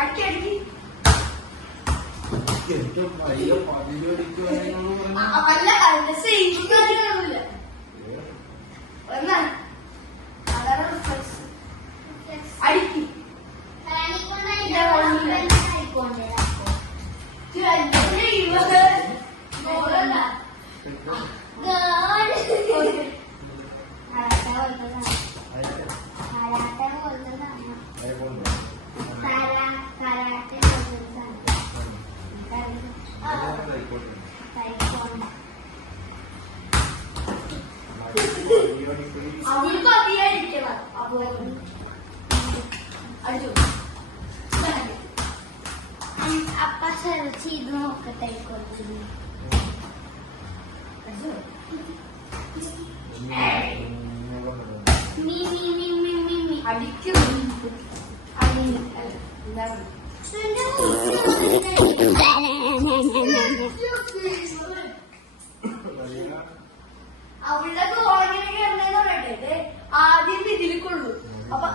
അടിക്കടി അല്ല അതിന്റെ സെയിം കാര്യങ്ങളൊന്നുമില്ല. അടിക്ക് അവൾക്ക് അതിയായിരിക്കണം. അപ്പൊ അടിച്ചു അപ്പ സെർച്ച് ചെയ്ത് നോക്കട്ടെ കുറച്ച്. അടിക്കും എന്താണ് അവളുടെ തോന്നിങ്ങനെ കിടന്നേന്ന് പറയട്ടെ. ആദ്യം ഇതിലേക്കുള്ളൂ. അപ്പൊ